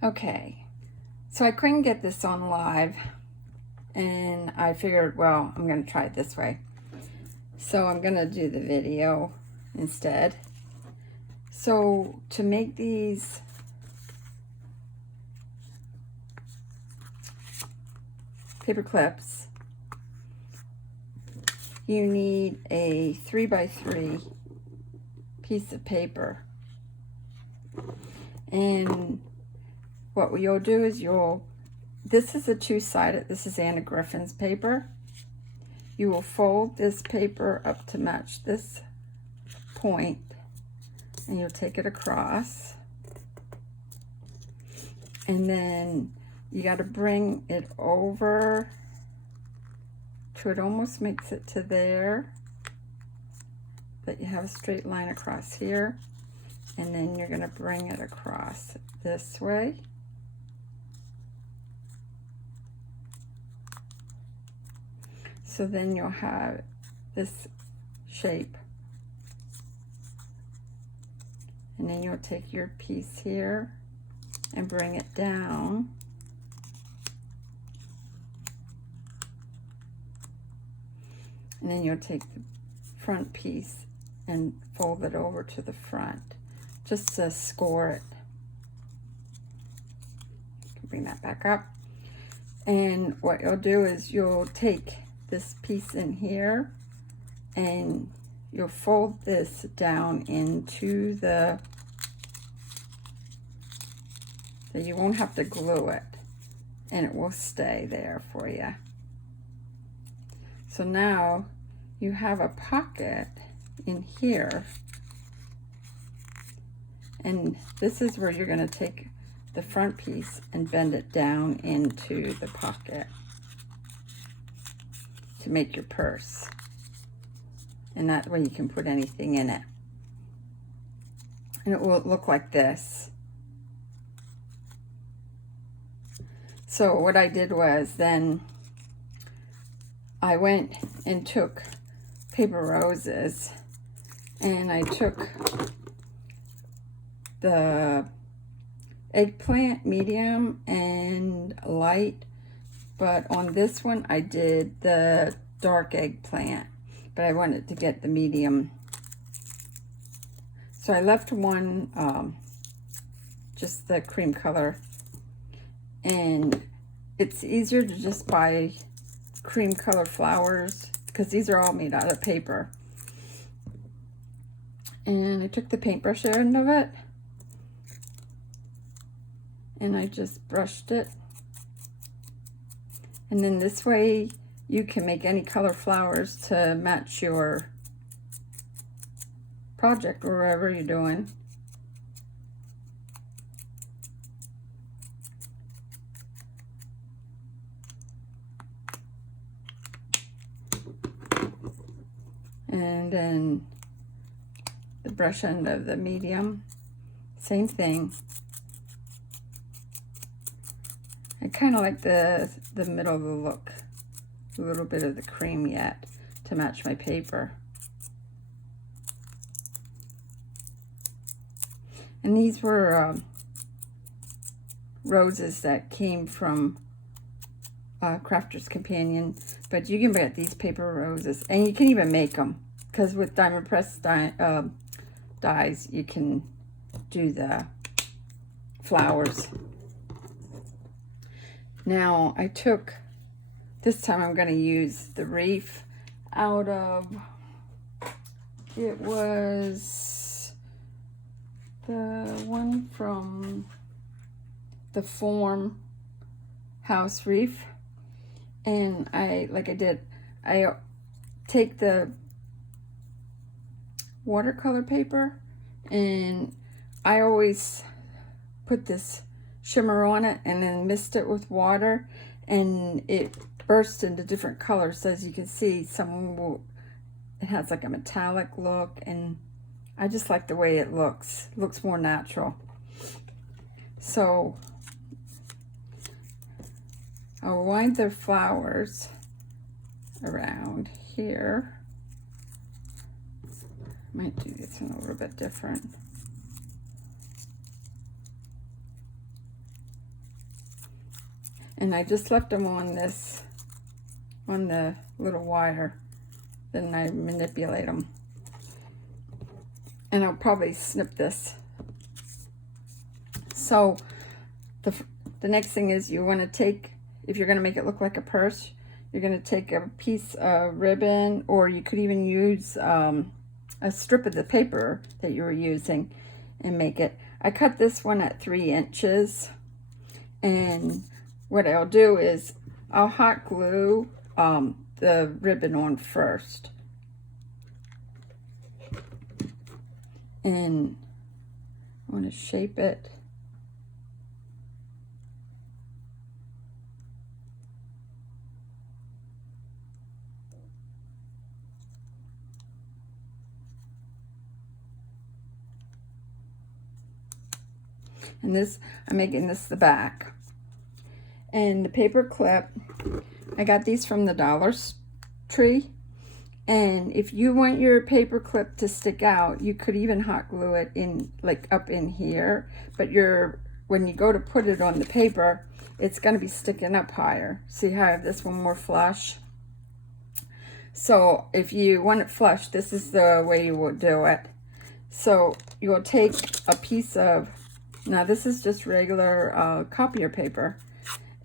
Okay, so I couldn't get this on live, and I figured, well, I'm going to try it this way. So I'm going to do the video instead. So to make these paper clips, you need a 3x3 piece of paper. And what you'll do is this is a two-sided, this is Anna Griffin's paper. You will fold this paper up to match this point, and you'll take it across. And then you got to bring it over to, it almost makes it to there, that you have a straight line across here. And then you're going to bring it across this way. So then you'll have this shape. And then you'll take your piece here and bring it down. And then you'll take the front piece and fold it over to the front, just to score it. Bring that back up. And what you'll do is you'll take this piece in here and you'll fold this down into so you won't have to glue it, and it will stay there for you. So now you have a pocket in here, and this is where you're going to take the front piece and bend it down into the pocket to make your purse. And that way you can put anything in it. And it will look like this. So what I did was then I went and took paper roses, and I took the eggplant medium and light, but on this one I did the dark eggplant, but I wanted to get the medium. So I left one just the cream color, and it's easier to just buy cream color flowers because these are all made out of paper. And I took the paintbrush end of it and I just brushed it. And then this way you can make any color flowers to match your project or whatever you're doing. And then the brush end of the medium, same thing. I kind of like the middle of the look, a little bit of the cream yet to match my paper. And these were roses that came from Crafter's Companion, but you can get these paper roses, and you can even make them, because with Diamond Press dies, you can do the flowers. Now I took, this time I'm going to use the wreath out of, it was the one from the Form House Wreath. And I take the watercolor paper, and I always put this shimmer on it and then mist it with water, and it bursts into different colors. So as you can see, it has like a metallic look, and I just like the way it looks. It looks more natural. So I'll wind the flowers around here. Might do this one a little bit different. And I just left them on this, on the little wire. Then I manipulate them. And I'll probably snip this. So the next thing is you want to take, if you're going to make it look like a purse, you're going to take a piece of ribbon, or you could even use a strip of the paper that you were using and make it. I cut this one at 3 inches, and what I'll do is I'll hot glue the ribbon on first. And I want to shape it. And this, I'm making this the back. And the paper clip, I got these from the Dollar Tree. And if you want your paper clip to stick out, you could even hot glue it in, like up in here. But when you go to put it on the paper, it's going to be sticking up higher. See how I have this one more flush? So if you want it flush, this is the way you will do it. So you will take a piece of, now this is just regular copier paper.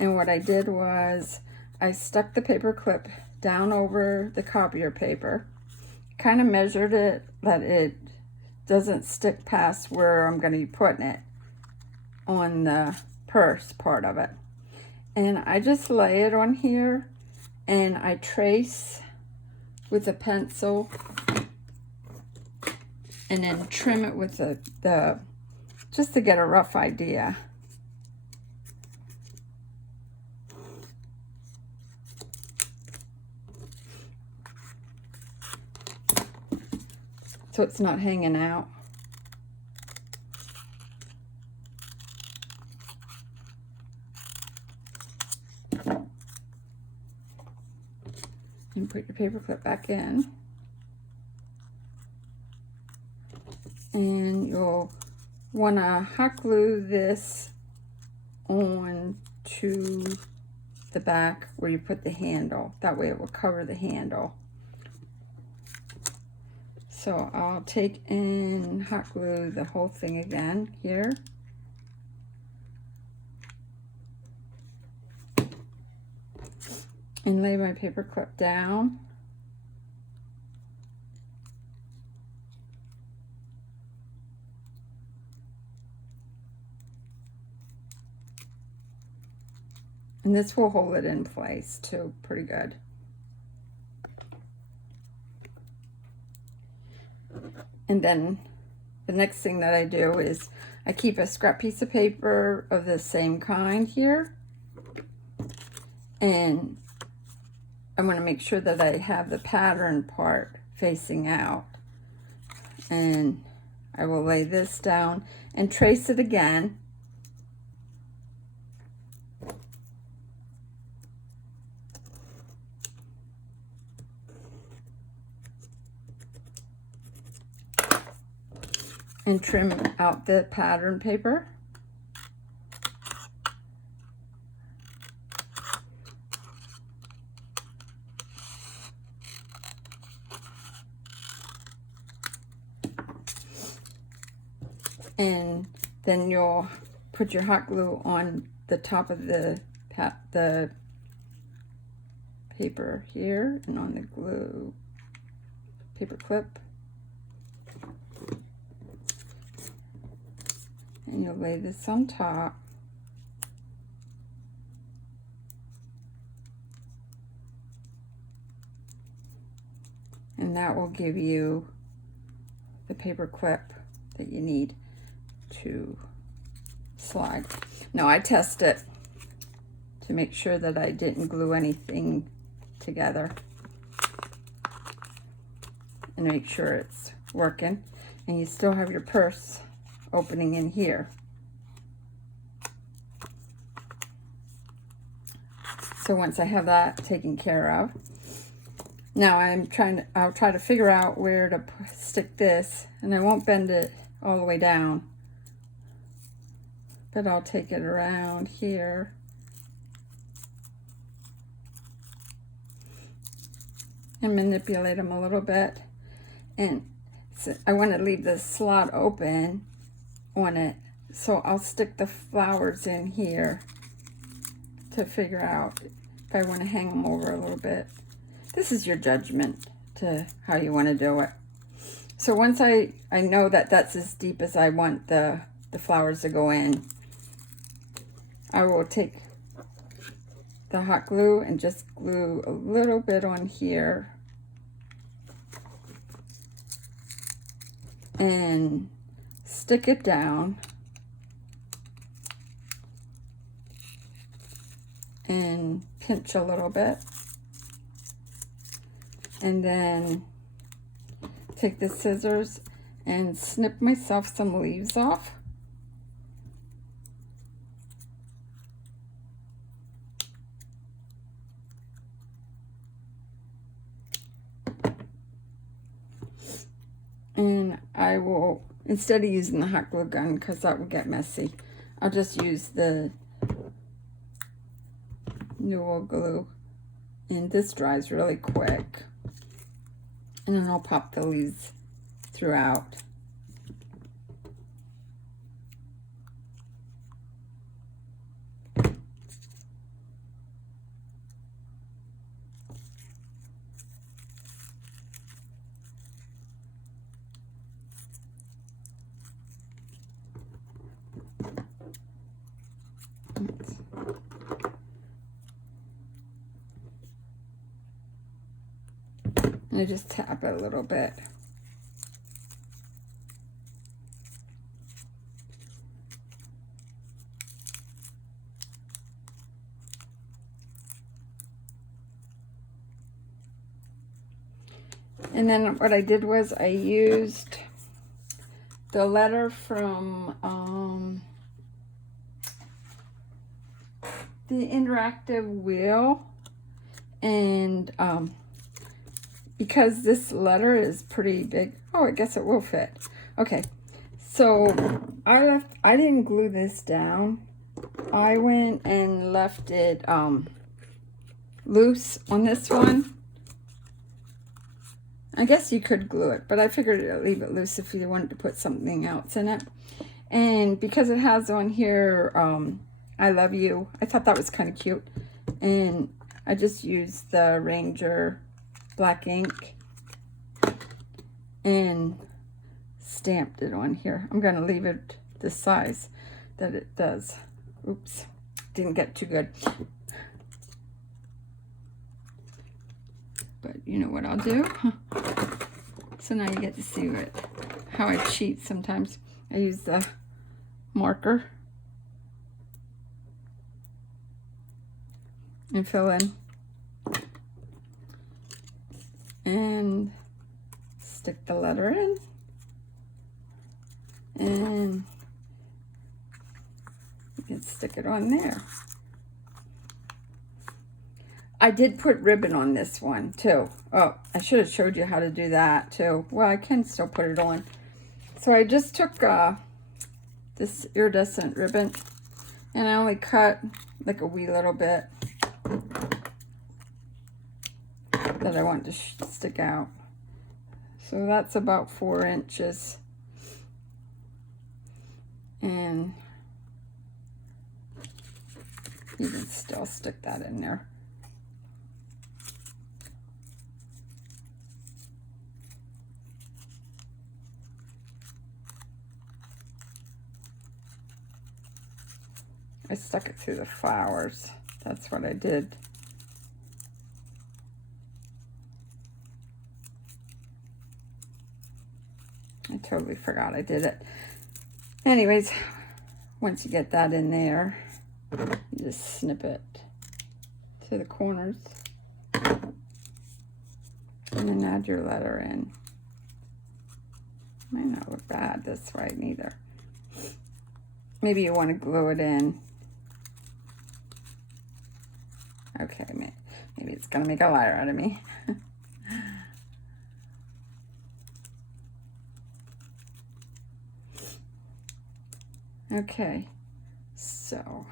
And what I did was I stuck the paper clip down over the copier paper, kind of measured it that it doesn't stick past where I'm going to be putting it on the purse part of it. And I just lay it on here and I trace with a pencil and then trim it with the just to get a rough idea. So it's not hanging out. And put your paper clip back in. And you'll want to hot glue this on to the back where you put the handle. That way it will cover the handle. So I'll take and hot glue the whole thing again here. And lay my paper clip down. And this will hold it in place too, pretty good. And then the next thing that I do is I keep a scrap piece of paper of the same kind here. And I want to make sure that I have the pattern part facing out. And I will lay this down and trace it again. And trim out the pattern paper. And then you'll put your hot glue on the top of the paper here and on the glue paper clip. And you'll lay this on top. And that will give you the paper clip that you need to slide. Now I test it to make sure that I didn't glue anything together and make sure it's working. And you still have your purse opening in here. So once I have that taken care of, now I'll try to figure out where to stick this, and I won't bend it all the way down, but I'll take it around here and manipulate them a little bit. And so I want to leave the slot open on it, so I'll stick the flowers in here to figure out if I want to hang them over a little bit. This is your judgment to how you want to do it. So once I know that that's as deep as I want the flowers to go in, I will take the hot glue and just glue a little bit on here and stick it down and pinch a little bit, and then take the scissors and snip myself some leaves off. And I will, instead of using the hot glue gun, because that would get messy, I'll just use the Newell glue. And this dries really quick. And then I'll pop the leaves throughout. And I just tap it a little bit. And then what I did was I used the letter from the interactive wheel, and because this letter is pretty big, oh, I guess it will fit. Okay, so I didn't glue this down. I went and left it loose on this one. I guess you could glue it, but I figured I'd leave it loose if you wanted to put something else in it. And because it has on here, I love you, I thought that was kind of cute. And I just used the Ranger black ink and stamped it on here. I'm going to leave it the size that it does. Oops, didn't get too good. But you know what I'll do? So now you get to see how I cheat sometimes. I use the marker and fill in and stick the letter in, and you can stick it on there. I did put ribbon on this one too. Oh, I should have showed you how to do that too. Well, I can still put it on. So I just took this iridescent ribbon and I only cut like a wee little bit that I want to stick out. So that's about 4 inches. And you can still stick that in there. I stuck it through the flowers. That's what I did. I totally forgot I did it. Anyways, once you get that in there, you just snip it to the corners and then add your letter in. Might not look bad this way neither. Maybe you want to glue it in. Okay, maybe it's gonna make a liar out of me. Okay, so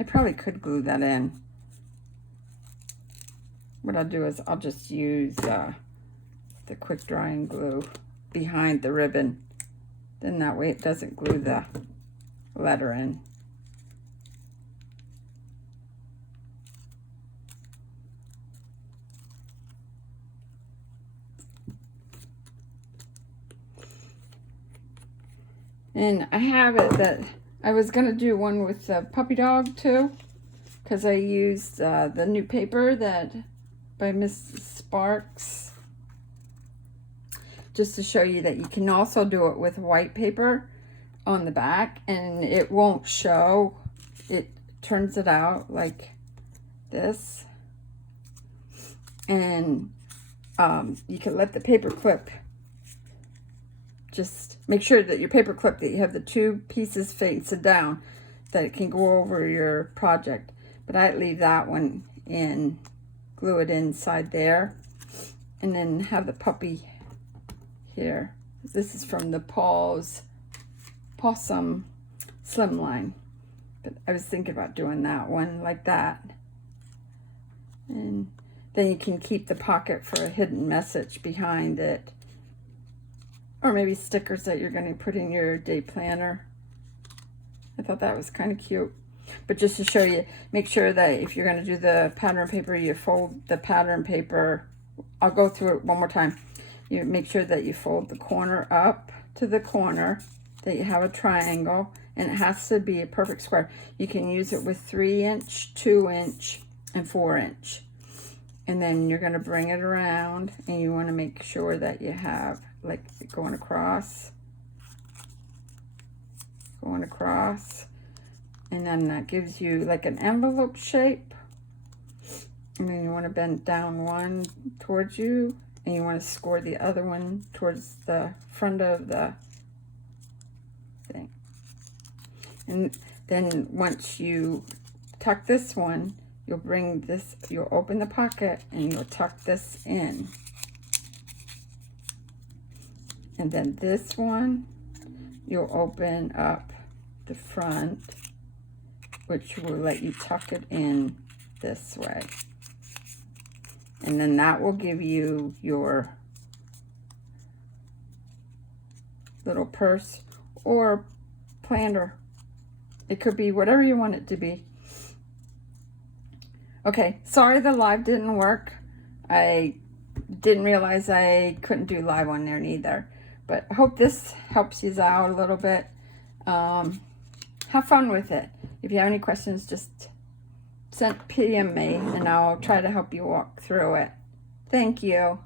I probably could glue that in. What I'll do is I'll just use the quick drying glue behind the ribbon. Then that way it doesn't glue the letter in. And I have it that I was going to do one with the puppy dog too, because I used the new paper that by Miss Sparks, just to show you that you can also do it with white paper on the back and it won't show. It turns it out like this. And you can let the paper clip, just make sure that your paper clip, that you have the two pieces facing down, that it can go over your project. But I leave that one in, glue it inside there, and then have the puppy here. This is from the Paul's Possum Slimline. But I was thinking about doing that one like that. And then you can keep the pocket for a hidden message behind it. Or maybe stickers that you're going to put in your day planner. I thought that was kind of cute. But just to show you, make sure that if you're going to do the pattern paper, you fold the pattern paper. I'll go through it one more time. You make sure that you fold the corner up to the corner, that you have a triangle, and it has to be a perfect square. You can use it with 3-inch, 2-inch, and 4-inch. And then you're going to bring it around, and you want to make sure that you have like going across, and then that gives you like an envelope shape. And then you want to bend down one towards you, and you want to score the other one towards the front of the thing. And then once you tuck this one, you'll bring this, you'll open the pocket and you'll tuck this in. And then this one, you'll open up the front, which will let you tuck it in this way. And then that will give you your little purse or planner. It could be whatever you want it to be. Okay, sorry the live didn't work. I didn't realize I couldn't do live on there neither. But I hope this helps you out a little bit. Have fun with it. If you have any questions, just PM me and I'll try to help you walk through it. Thank you.